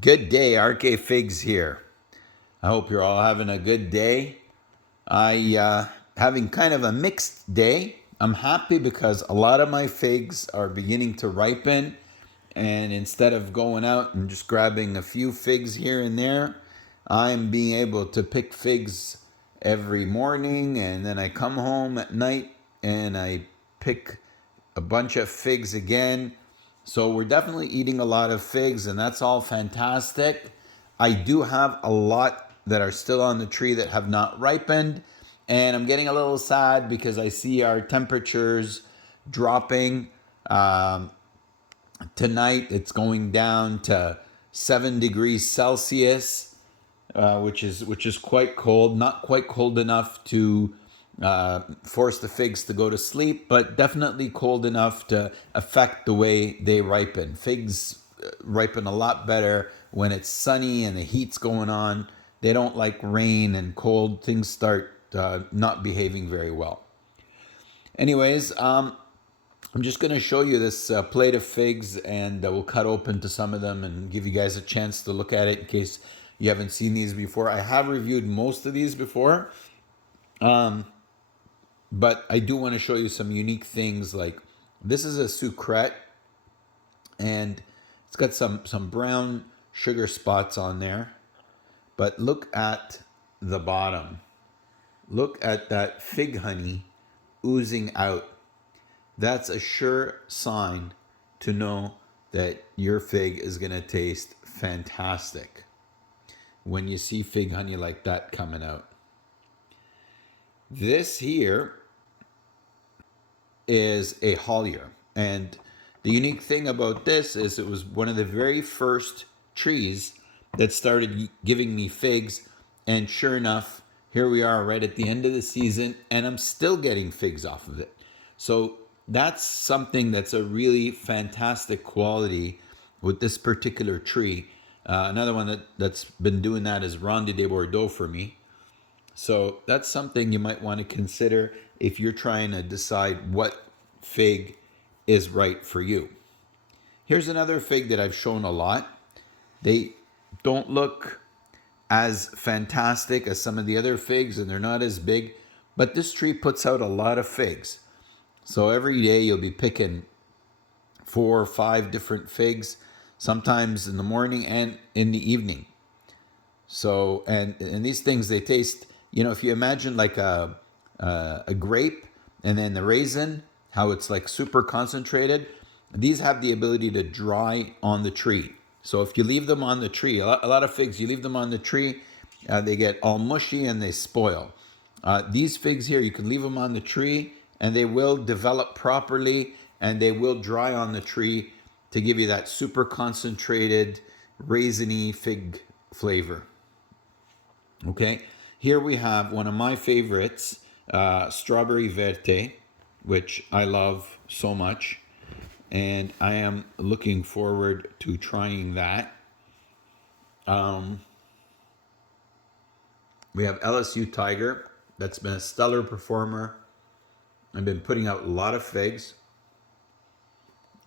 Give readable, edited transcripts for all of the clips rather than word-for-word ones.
Good day, RK Figs here. I hope you're all having a good day. Having kind of a mixed day. I'm happy because a lot of my figs are beginning to ripen, and instead of going out and just grabbing a few figs here and there, I'm being able to pick figs every morning, and then I come home at night and I pick a bunch of figs again. So we're definitely eating a lot of figs, and that's all fantastic. I do have a lot that are still on the tree that have not ripened, and I'm getting a little sad because I see our temperatures dropping. Um, Tonight it's going down to 7 degrees Celsius, which is quite cold. Not quite cold enough to force the figs to go to sleep, but definitely cold enough to affect the way they ripen. Figs ripen a lot better when it's sunny and the heat's going on. They don't like rain and cold. Things start not behaving very well. Anyways, I'm just going to show you this plate of figs, and we'll cut open to some of them and give you guys a chance to look at it in case you haven't seen these before. I have reviewed most of these before, um, but I do want to show you some unique things. Like this is a Sucrette, and it's got some brown sugar spots on there. But look at the bottom. Look at that fig honey oozing out. That's a sure sign to know that your fig is going to taste fantastic when you see fig honey like that coming out. This here is a Hollier. And the unique thing about this is it was one of the very first trees that started giving me figs. And sure enough, here we are right at the end of the season, and I'm still getting figs off of it. So that's something that's a really fantastic quality with this particular tree. Another one that's been doing that is Ronde de Bordeaux for me. So that's something you might want to consider if you're trying to decide what fig is right for you. Here's another fig that I've shown a lot. They don't look as fantastic as some of the other figs, and they're not as big, but this tree puts out a lot of figs. So every day you'll be picking 4 or 5 different figs, sometimes in the morning and in the evening. So and these things, they taste, if you imagine like a grape and then the raisin, how it's like super concentrated. These have the ability to dry on the tree. So if you leave them on the tree, a lot of figs, you leave them on the tree, they get all mushy and they spoil. These figs here, you can leave them on the tree and they will develop properly, and they will dry on the tree to give you that super concentrated raisiny fig flavor. Okay, here we have one of my favorites, strawberry verte, which I love so much, and I am looking forward to trying that. Um, we have LSU Tiger, that's been a stellar performer and been putting out a lot of figs.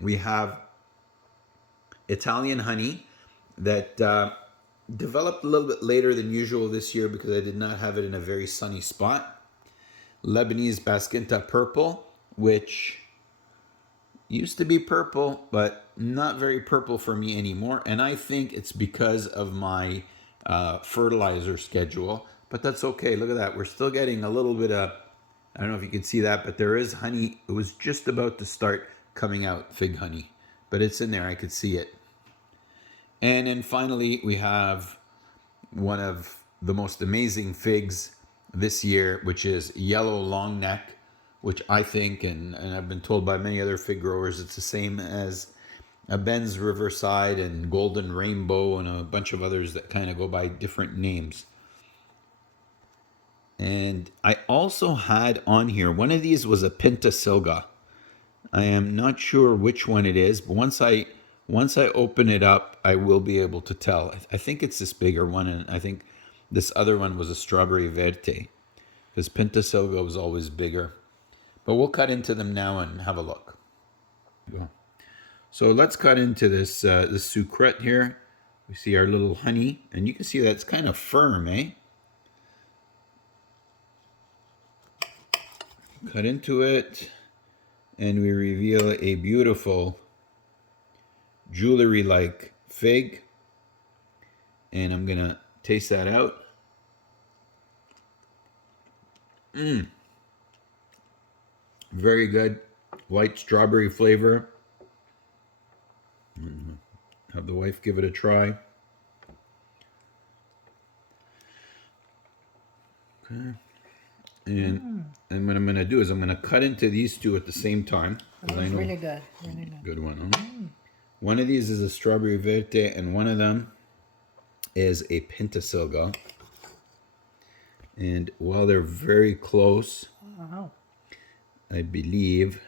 We have Italian Honey that developed a little bit later than usual this year because I did not have it in a very sunny spot. Lebanese Baskanta Purple, which used to be purple, but not very purple for me anymore. And I think it's because of my fertilizer schedule, but that's okay. Look at that. We're still getting a little bit of, I don't know if you can see that, but there is honey. It was just about to start coming out, fig honey, but it's in there. I could see it. And then finally, we have one of the most amazing figs this year, which is yellow long neck, which I think, and I've been told by many other fig growers, it's the same as a Ben's Riverside and Golden Rainbow and a bunch of others that kind of go by different names. And I also had on here, one of these was a Pintassilga. I am not sure which one it is, but once I open it up, I will be able to tell. I think it's this bigger one, and I think this other one was a strawberry verte, because Pintassilga was always bigger. But we'll cut into them now and have a look. So let's cut into this Sucrette here. We see our little honey, and you can see that's kind of firm, eh? Cut into it, and we reveal a beautiful jewelry-like fig. And I'm gonna taste that out. Very good. White strawberry flavor. Have the wife give it a try. Okay. And what I'm gonna do is I'm gonna cut into these two at the same time. That was really good. Really good. Good one, huh? One of these is a strawberry verte, and one of them is a Pintassilga. And while they're very close, Wow. I believe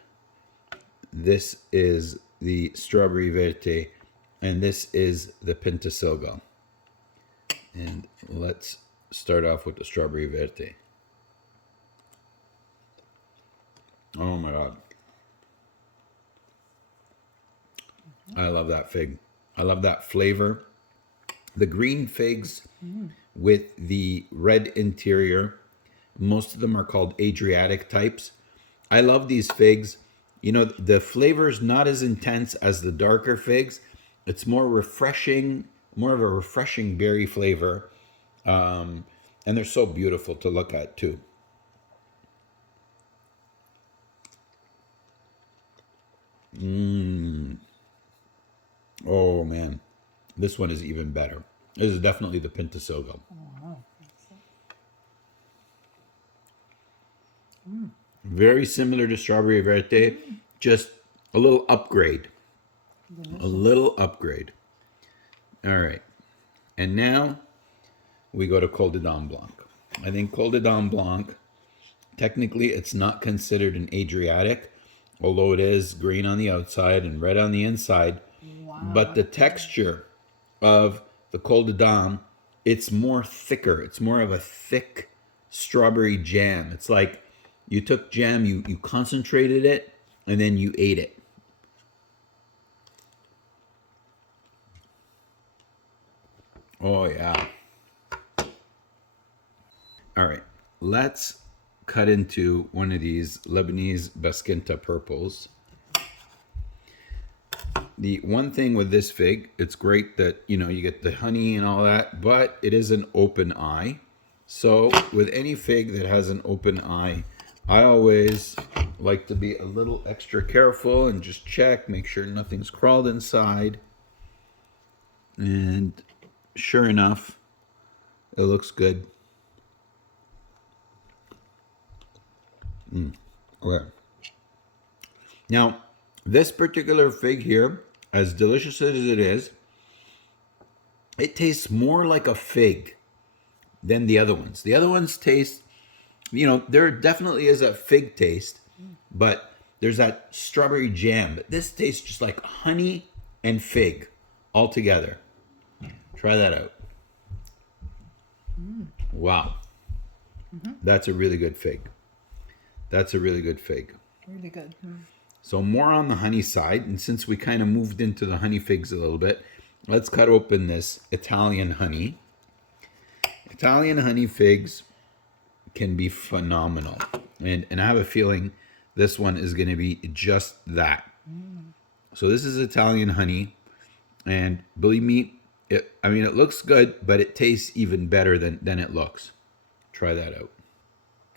this is the strawberry verte, and this is the Pintassilga. And let's start off with the strawberry verte. Oh my God. I love that fig. I love that flavor. The green figs with the red interior, most of them are called Adriatic types. I love these figs. You know, the flavor is not as intense as the darker figs. It's more refreshing, more of a refreshing berry flavor. And they're so beautiful to look at too. Oh man, this one is even better. This is definitely the Pintassilga. Wow. Very similar to strawberry verte, just a little upgrade. Delicious. A little upgrade. All right, and now we go to Col de Dame Blanc. I think Col de Dame Blanc, technically it's not considered an Adriatic, although it is green on the outside and red on the inside. Wow. But the texture of the Col de Dame, it's more thicker. It's more of a thick strawberry jam. It's like you took jam, you concentrated it, and then you ate it. Oh, yeah. All right. Let's cut into one of these Lebanese Baskanta purples. The one thing with this fig, it's great that, you know, you get the honey and all that, but it is an open eye. So with any fig that has an open eye, I always like to be a little extra careful and just check, make sure nothing's crawled inside. And sure enough, it looks good. Okay. Now, this particular fig here, as delicious as it is, it tastes more like a fig than the other ones. The other ones taste, you know, there definitely is a fig taste, but there's that strawberry jam. But this tastes just like honey and fig all together. Try that out. Wow. That's a really good fig. That's a really good fig. Really good. So more on the honey side, and since we kind of moved into the honey figs a little bit, let's cut open this Italian honey. Italian honey figs can be phenomenal. And I have a feeling this one is going to be just that. So this is Italian honey, and believe me, it looks good, but it tastes even better than it looks. Try that out.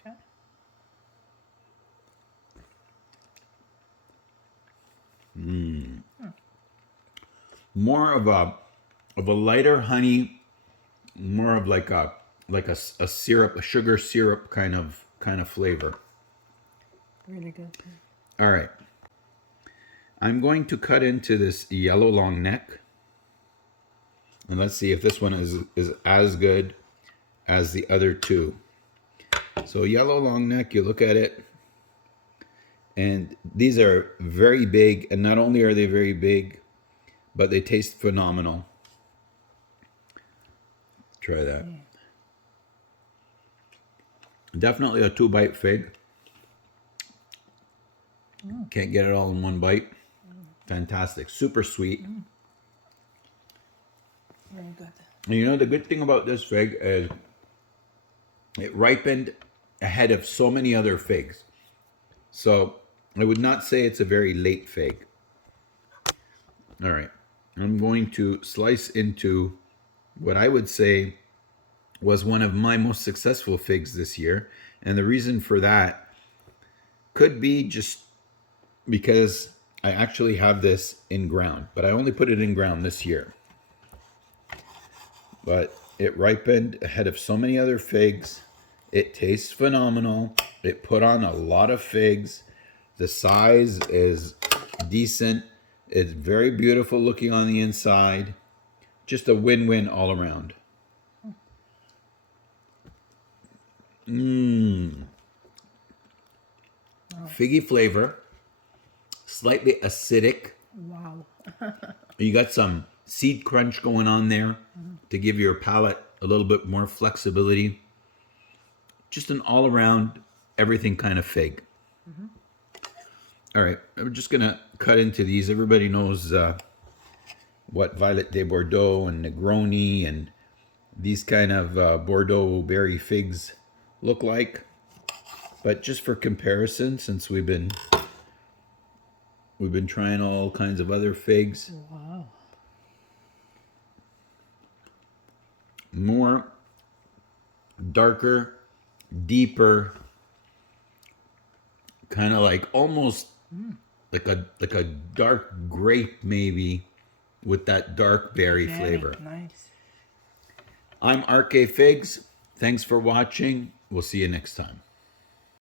Okay. More of a lighter honey, more of like a syrup, a sugar syrup kind of flavor. Really good. All right. I'm going to cut into this yellow long neck. And let's see if this one is as good as the other two. So yellow long neck, you look at it, and these are very big. And not only are they very big, but they taste phenomenal. Try that. Definitely a 2-bite fig. Can't get it all in one bite. Fantastic. Super sweet. Very good. And you know, the good thing about this fig is it ripened ahead of so many other figs. So I would not say it's a very late fig. All right. I'm going to slice into what I would say was one of my most successful figs this year. And the reason for that could be just because I actually have this in ground, but I only put it in ground this year. But it ripened ahead of so many other figs. It tastes phenomenal. It put on a lot of figs. The size is decent. It's very beautiful looking on the inside. Just a win-win all around. Figgy flavor. Slightly acidic. Wow. You got some seed crunch going on there to give your palate a little bit more flexibility. Just an all-around everything kind of fig. All right, I'm just gonna cut into these. Everybody knows what Violet de Bordeaux and Negroni and these kind of Bordeaux berry figs look like. But just for comparison, since we've been trying all kinds of other figs. Wow. More darker, deeper, kind of like almost like a dark grape maybe with that dark berry flavor. Nice. I'm RK Figs. Thanks for watching. We'll see you next time.